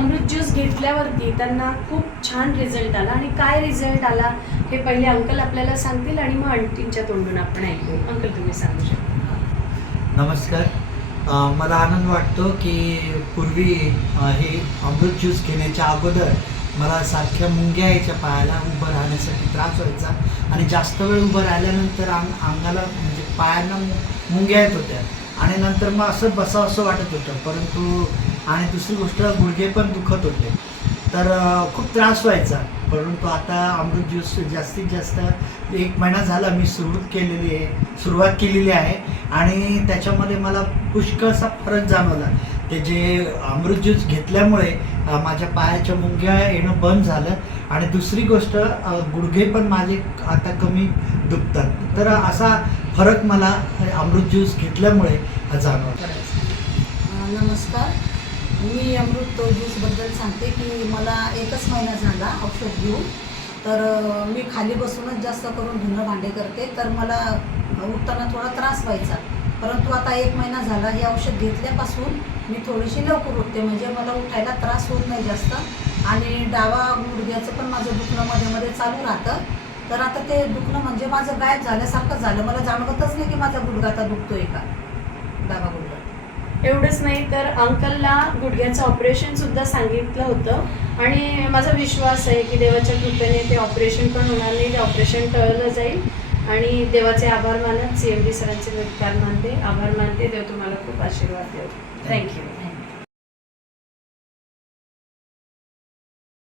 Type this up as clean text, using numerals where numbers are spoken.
अमृत juice घेतल्यावरती त्यांना खूप छान रिझल्ट आला. आणि काय रिझल्ट आला हे पहिले अंकल आपल्याला सांगतील आणि मग आंटींच्या तोंडून आपण ऐकू. अंकल तुम्ही सांगू शकता. नमस्कार. मला आनंद वाटतो की पूर्वी हे अमृत ज्यूस घेण्याच्या अगोदर मला सारख्या मुंग्या यायच्या, पायाला उभं राहण्यासाठी त्रास व्हायचा आणि जास्त वेळ उभं राहिल्यानंतर अंगाला म्हणजे पायांना मुंग्या येत होत्या आणि नंतर मग असं बसावं असं वाटत होतं. परंतु आणि दुसरी गोष्ट गुडघे पण दुखत होते, तर खूप त्रास व्हायचा. परंतु आता अमृत ज्यूस जास्तीत जास्त 1 महिना झाला मी सुरुवात केलेली आहे आणि त्याच्यामध्ये मला पुष्कळसा फरक जाणवला. ते जे अमृत ज्यूस घेतल्यामुळे माझ्या पायाच्या मुंग्या येणं बंद झालं आणि दुसरी गोष्ट गुडघे पण माझे आता कमी दुखतात. तर असा फरक मला अमृत ज्यूस घेतल्यामुळे जाणवला. नमस्कार. मी अमृत ज्यूसबद्दल सांगते की मला 1च महिना झाला औषध घेऊन. तर मी खाली बसूनच जास्त करून धुणं भांडे करते, तर मला उठताना थोडा त्रास व्हायचा. परंतु आता 1 महिना झाला हे औषध घेतल्यापासून मी थोडीशी लवकर उठते, म्हणजे मला उठायला त्रास होत नाही जास्त. आणि डावा गुडघ्याचं पण माझं दुखणं मध्ये मध्ये चालू राहतं. तर आता ते दुखणं म्हणजे माझं गायब झाल्यासारखं झालं. मला जाणवतच नाही की माझा गुडघा आता दुखतोय का, डावा गुडघा. एवढंच नाही तर अंकलला गुडघ्याचं ऑपरेशन सुद्धा सांगितलं होतं आणि माझा विश्वास आहे की देवाच्या कृपेने ते ऑपरेशन पण होणार नाही, ते ऑपरेशन टळलं जाईल. आणि देवाचे आभार मानत CMD सरांचे आभार मानते. देव तुम्हाला खूप आशीर्वाद देऊ. थँक्यू.